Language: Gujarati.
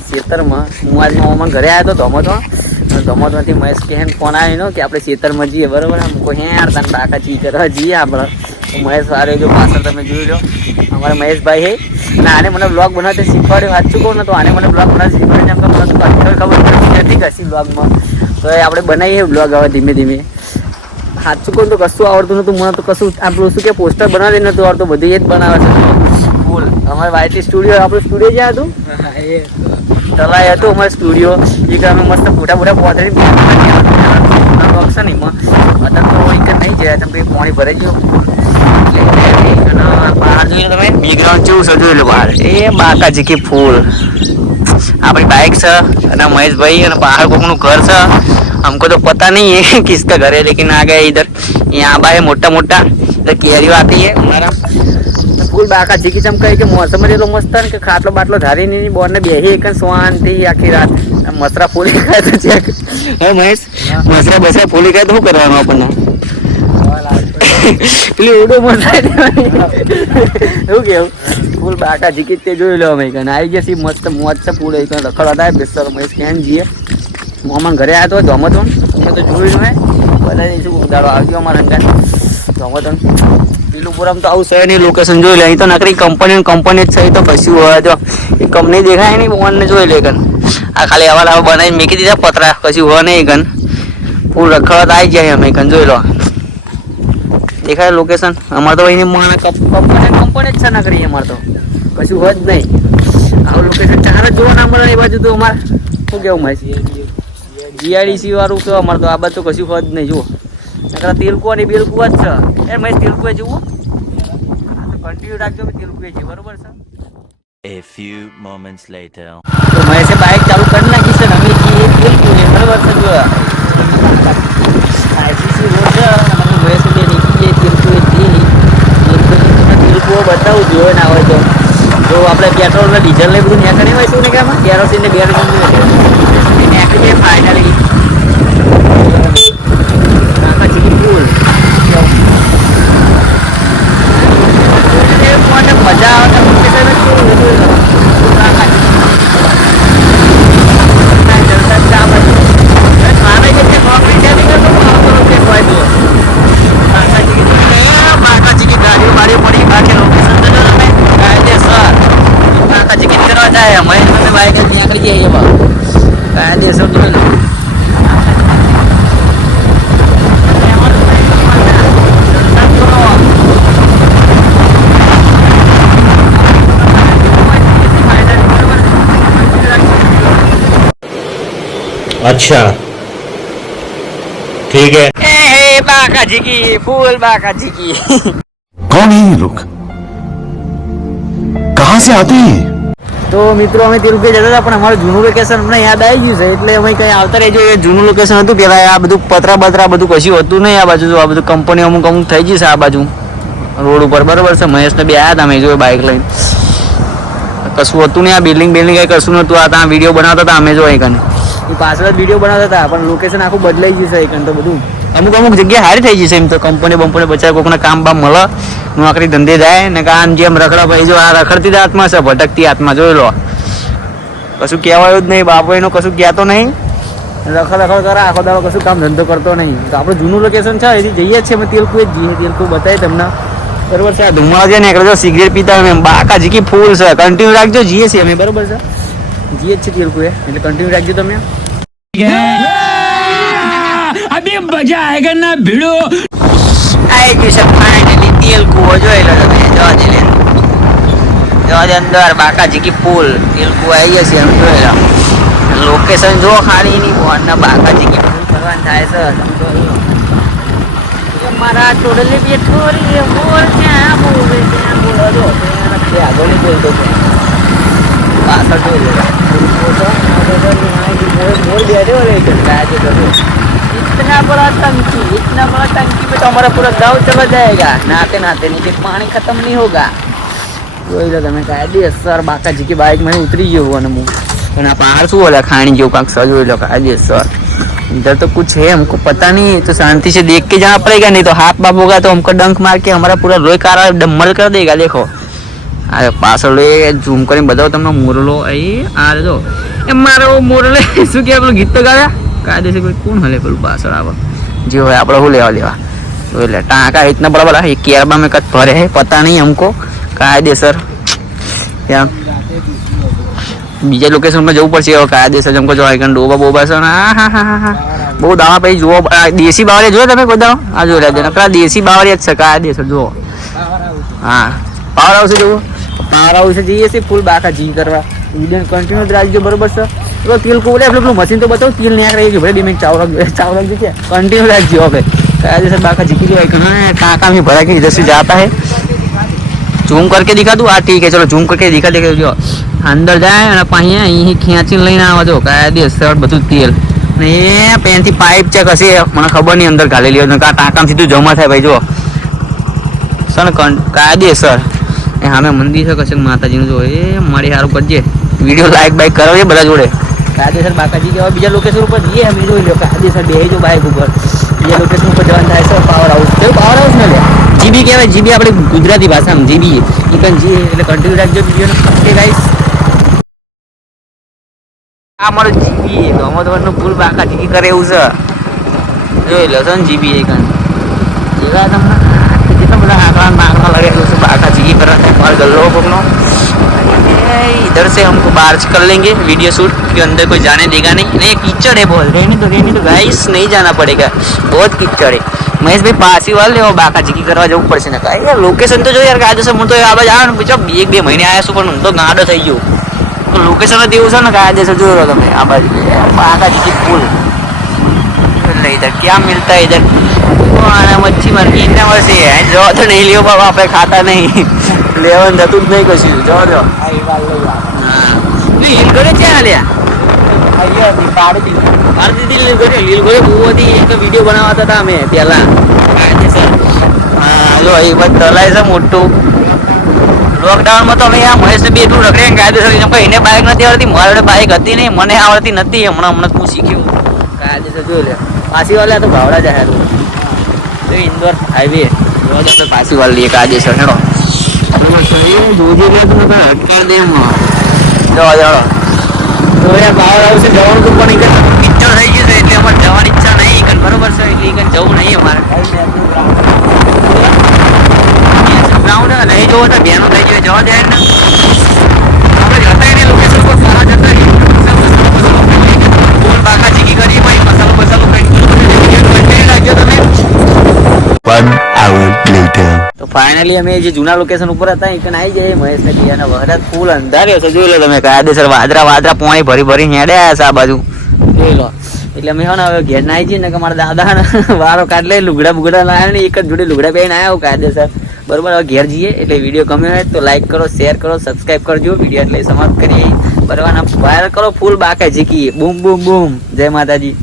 છે ખેતરમાં. હું આજ મામા ઘરે આવ્યો હતો ધોમતમાંથી મહેશ કે ફોન આવ્યો કે આપણે ખેતરમાં જઈએ બરોબર. કોઈ હેર તને બાકા ચી કરવા જઈએ આપણે. મહેશ વારે જો પાછળ તમે જોઈ લો અમારા મહેશભાઈ હે અને આને મને બ્લોગ બનાવતા શીખવાડ્યું. સાચું કહું ને તો આને મને બ્લોગ બનાવતા શીખવાડ્યું. એમ તો મને ખબર નથી કશી બ્લોગમાં તો આપણે બનાવીએ બ્લોગ હવે ધીમે ધીમે. સાચું કહું તો કશું આવડતું નતું મને તો કશું આપણું શું કે પોસ્ટર બનાવી નતું આવડતું બધું એ જ બનાવે છે ફૂલ. અમારે વાયટી સ્ટુડિયો આપણું સ્ટુડિયો જ્યાં હતું તલાય હતું અમારે સ્ટુડિયો એ કે અમે મસ્ત ફોટા ફોટા પહોંચાડી છે ને એમાં અત્યારે તો એક નહીં જાય તમે પાણી ભરાઈ ગયું બહાર જોઈએ તમે બેકગ્રાઉન્ડ કેવું છે જોઈ લો બહાર એ બાકાજી કી ફૂલ આપણી બાઇક છે અને મહેશભાઈ અને બહાર કોકનું ઘર છે. हमको तो पता नहीं है किसका घर है लेकिन आ गए इधर. यहाँ आबा है मोटा मोटा इधर केरियो आती है हमारा फूल बाका झीकी चमकाई के मौसम એટલો મસ્ત ને કે ખાટલો બાટલો ધારી ની બોર ને બેહી એક શાંતિ આખી રાત મસરા ફૂલી ખાય તો ચેક હે મહેશ મસરા બસરા ફૂલી ખાય તો શું કરવાનું આપણને પેલી ઉડો મસરા એવું કેવું ફૂલ બાકા ઝીકી તે જોઈ લો અમે કને આવી જશે મસ્ત મોજ છે ફૂલ એક રખડતા બેસર મહેશ કેમ જીએ મોમન ઘરે આવ્યો તો ધોમતો મેં તો જોયું હે બધા શું ઉદાડો આવજો અમારા અંગાત ધોમતો પીલુપુરમ તો આવું છે નહીં લોકેશન જોઈ લે. અહીં તો નકરી કંપની જ છે તો કશું હોય જો એ કંપની દેખાય નહીં ફોનને જોઈ લે ગન આ ખાલી હવા બનાવી મૂકી દીધા પતરા કશું હોય નહીં ગન ફૂલ રખડત આવી જાય અમે ગન જોઈ લો દેખાય લોકેશન. અમારે તો અહીંની કંપની જ છે નકરી અમારે તો કશું હોય જ નહીં આવું લોકેશન ચાર જ જોવા ના મળે એ બાજુ તો અમારે શું કેવું માહિતી જીઆઈડીસી વાળું તો અમારે તો આ બાજુ તો કશું હોય જ નહીં જુઓ તેલકુ અને બેલકુ જ છે એ મેં તેલકુ જુઓ તો કન્ટિન્યુ રાખજો તેલકુ છે બરોબર છે. A few moments later. તો મહેશે બાઇક ચાલુ કરી નાખી છે ને અમે જઈએ તેલકુ ને બરોબર છે જો આઈસીસી રોડ છે અમે મહેશ બે નીકળીએ તેલકુ બતાવું જોઈએ ના હોય તો જો આપણે પેટ્રોલ ને ડીઝલ ને બધું ન્યા કરી હોય શું ને કે આમાં કેરોસીન ને બેરોસીન ને આખી ફાઇનલી મજા બાકાજી की गाड़ी वाड़ी पड़ी बाकी लोकेशन तो તમે કાયદેસર બાકાજી की કરવા જાય અમે તમે બાઈક ત્યાં કરી જઈએ બા કાયદેસર જોઈ લો. अच्छा ठीक है. बाकाजी की फूल बाकाजी की कौन है ये लोग कहां से आते हैं. તો મિત્રો અમે તેલુગુ જતા હતા પણ અમારું જૂનું લોકેશન અમને યાદ આવી ગયું છે એટલે અમે કઈ આવતા રહેજો. એ જૂનું લોકેશન હતું પેલા આ બધું પતરા બતરા બધું કશું હતું નહીં. આ બાજુ જો આ બધું કંપની અમુક થઈ જશે આ બાજુ રોડ ઉપર બરોબર છે. મહેશને બી આવ્યા હતા અમે જો બાઇક લઈને કશું હતું નહીં. આ બિલ્ડિંગ કઈ કશું નતું. આ ત્યાં વિડીયો બનાવતા હતા અમે જો અહીં કને એ પાછળ જ વિડીયો બનાવતા હતા પણ લોકેશન આખું બદલાઈ જશે અહીં તો બધું અમુક જગ્યાએ હારી થઈ જશે એમ તો કંપની બંપની બચાવે કોઈકને કામ બામ મળે નોકરી ધંધે જાય ને કામ જેમ રખડા ભાઈ જો આ રખડતી આત્મા છે ભટકતી આત્મા જોઈ લો કશું કહેવાયું જ નહીં. બાપુ એનું કશું કહેતો નહીં રખડ કરે આખો દાડો કશું કામ ધંધો કરતો નહીં. તો આપણું જૂનું લોકેશન છે એથી જઈએ જ છે અમે તેલકુ જ જઈએ તેલકુ બતાવીએ તમને બરોબર છે. ધુમાડા છે ને એકડો સિગરેટ પીતા હોય બાકા ઝીકી ફૂલ છે કન્ટિન્યુ રાખજો જઈએ છીએ અમે બરોબર છે જઈએ જ છે તેલકુ એટલે કન્ટિન્યુ રાખજો તમે. अभी मजा आएगा ना भिड़ो. आई गई सब फाइनली तेलकु જોઈ લો તમે જો અંદર બાકાજી કી પુલ તેલકુ આવી જશે એમ જોઈ લો. લોકેશન જો ખાલી ની બોર્ડના બાકાજી કી પુલ કરવાનું થાય છે. મારા ટોડલી બે થોરી બોલ ક્યાં બોલે ત્યાં બોલો જો તે આગળ ની બોલતો છે પાછળ જોઈ લો બોલ બેઠો લે કે આજે તો इतना बड़ा टंकी पे तो हमारा पूरा गाँव चला जाएगा. नहाते नहाते नीचे पानी खत्म नहीं होगा. જોઈ લો તમે કાયદેસર બાકાજી की बाइक में उतरी गयो हुआ હું પણ આ પહાડ શું ઓલા ખાણી જેવું કાંક જોઈ લો कायदेसर. इधर तो कुछ है हमको पता नहीं तो शांति से देख के जाना पड़ेगा नहीं तो हाथ बाप होगा तो हमको डंक मार के हमारा पूरा रोई कारा डम्मल कर देगा. देखो આ પાછળ ઝૂમ કરીને બતાવો તમને મોરલો અહીં આ જો એ મારો મોરલે શું કે પેલું ગીત તો ગાયા કાયદેસર કોઈ કોણ હલે પેલું પાછળ આવે જે હોય આપણે શું લેવા तो એટલે टाका इतना बड़ा बड़ा ये केरबा में कत भरे है पता नहीं हमको कायदेसर ત્યાં બીજા લોકેશન પર જવું પડશે કાયદેસર हमको जो आइकन डोबा बोबा છે હા બહુ દાવા પછી જુઓ દેશી બાવળિયા જોયો તમે કોઈ દાવો આ જોઈ રહ્યા નકરા દેશી બાવળિયા જ છે કાયદેસર જુઓ હા પાવર હાઉસ જુઓ પાવર હાઉસ જઈએ છીએ ફૂલ બાકા જી કરવા વિડીયો કન્ટિન્યુ રાખજો બરોબર છે તો તેલ કોલે પેલું મશીન તો બતાવો તેલ નહીં રાખી ભાઈ 2 મિનિટ चावल जी कंटिन्यू રાખજો હવે कायदेसर बाका जी की टाका में भरा के इधर से जाता है झूम करके दिखा दूँ ठीक है चलो झूम करके दिखा देखे जो अंदर जाए અને પછી અહીં ખેંચીને લઈને આવો જો કાયદેસર બધું તેલ ને એ પેનથી પાઇપ ચેક હશે મને ખબર નહીં અંદર ઘાલેલી હોય કા ટાંકામાં સીધું જમા થાય ભાઈ જો સર કાયદેસર એ સામે મંદિર છે કશે માતાજીનું જો એ મારી સારું કરજે વિડીયો લાઈક બાઈક કરો એ બધા જોડે કાયદેસર બાકાજી કે બીજા લોકેશન ઉપર જઈએ અમે જોઈ લો કાયદેસર બે જો બાઈક ઉપર બીજા લોકેશન ઉપર જવાનું થાય છે પાવર હાઉસ પાવર હાઉસ ને લે જીબી કહેવાય જીબી આપણે ગુજરાતી ભાષામાં જીબી ઈ કન જી એટલે કન્ટિન્યુ રાખજો વિડીયોનો ઓકે ગાઈસ આ મારો જીબી ગમતવરનું ફૂલ બાકા જીકી કરે એવું છે જોઈ લો છો ને જીબી એ કન જેવા તમને કેટલા બધા આંકડા લગેલું છે बाका जीकी कर रहा है और गल्लो पकड़ो इधर से हमको बाहर कर लेंगे वीडियो शूट के अंदर कोई जाने देगा नहीं नहीं कीचड़ है बहुत रहने तो गाइस नहीं जाना पड़ेगा बहुत कीचड़ है महेश भाई पासी वाले और बाका जीकी करवा जવું પડશે ને કાઈ યાર લોકેશન તો જો યાર કાયદેસર હું તો આ બાજુ આવ્યો ને બીજો 1-2 મહિને આયા છું પણ હું તો ગાડો થઈ ગયો તો લોકેશન જ એવું છે ને કાયદેસર જોયો તમે આ બાજુ બાકા જીકી ફૂલ એટલે इधर क्या मिलता है इधर मच्छी मार्केट इतना वर्ष है जो तो नहीं लियो बाबा पे खाता नहीं लेवन जतुं જ નહીં કશું જો લીલ ઘરે ક્યાં આલ્યા અહીંયા પાડી દીધી લીલ ઘરે બહુ હતી એક વિડીયો બનાવતા હતા અમે પહેલા કાયદેસર હા જો એ બધ તલાય છે મોટું લોકડાઉન માં તો અમે આ મહેશ બે એટલું રખડે કાયદેસર એને બાઇક નથી આવડતી મારે બાઇક હતી નહીં મને આવડતી નથી હમણાં હું શીખ્યું કાયદેસર જોઈ લે પાછી વાળા તો ભાવડા જાય તો इंदौर हाईवे तो पासी वाली लिए कायदेसर हेड़ो दूजी ले तो अटका दे जाओ जाओ तो यार बाहर हाउस से जवान को पण इकन कीचड़ થઈ ગયું છે એટલે અમાર જવાની ઈચ્છા નહીં ઇકન બરોબર છે એટલે ઇકન જવું નહીં અમારે ગ્રાઉન્ડ નહીં જોવો તો બેનો થઈ ગયો જવા જાય ને આપણે જતા એને લોકેશન પર સારા જતા બોલ બાકા જીકી કરી ભાઈ મસાલો કઈ લાગ્યો તમે 1 hour later. તો ફાઇનલી અમે જે જૂના લોકેશન ઉપર હતા એકન આવી જાય મહેશ ને પિયાના વહરાત ફૂલ અંધાર્યો છે જોઈ લો તમે કાયદેસર વાદરા પાણી ભરી હેડ્યા છે આ બાજુ જોઈ લો એટલે અમે હે ને હવે ઘેર ના આવી જઈએ ને કે મારા દાદા વારો કાઢ લે લુગડા બુગડા લાયા ને એક જ જોડે લુગડા પહેરીને આવ્યા કાયદેસર બરોબર હવે ઘેર જઈએ એટલે વિડીયો ગમ્યો હોય તો લાઈક કરો શેર કરો સબસ્ક્રાઇબ કરજો વિડીયો એટલે સમાપ્ત કરીએ બરોબર વાયરલ કરો ફૂલ બાકા જીકી બૂમ બૂમ બૂમ જય માતાજી.